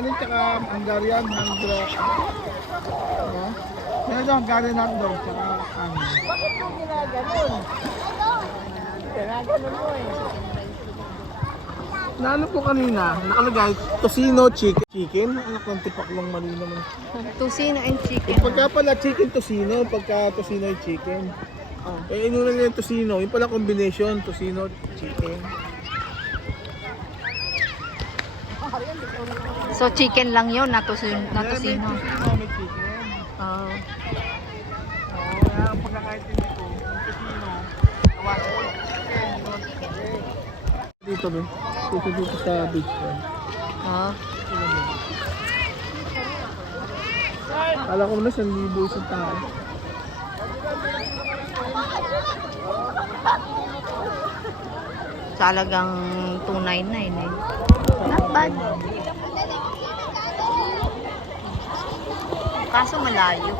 kanin tsaka Hungarian hotdog. Meron daw Hungarian hotdog tsaka kanin. Bakit mo ginaganon? Ginaganon mo eh. Naano po kanina, nakalagay tocino chicken. Anak ng tipak lang mali naman. Tocino and chicken. Pagka pala chicken tocino, pagka tocino ay chicken. Oh. Eh inuna nila yung tocino, yung pala combination tocino chicken. So chicken lang yun, na tocino. May tocino, may chicken. Oh. Kaya ang pagkakaintindi ko, yung tocino, tawasin ko yung chicken. Dito ba? Dito sa beach front. Oh. Kala ko na 1,000 isang tao. Talagang 299 eh. Not bad. Kaso malayo.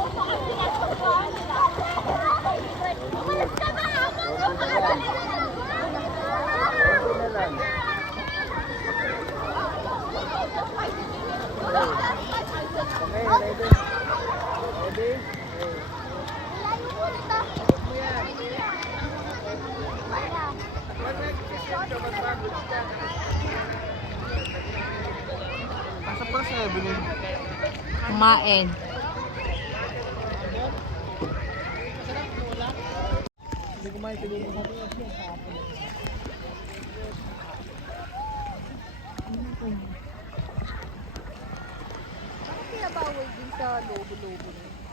Asa pa sa Evelyn? Kumain. Hindi ko maintindihan ko sabi niya. Bakit pinabawal din sa lobo-lobo na yun?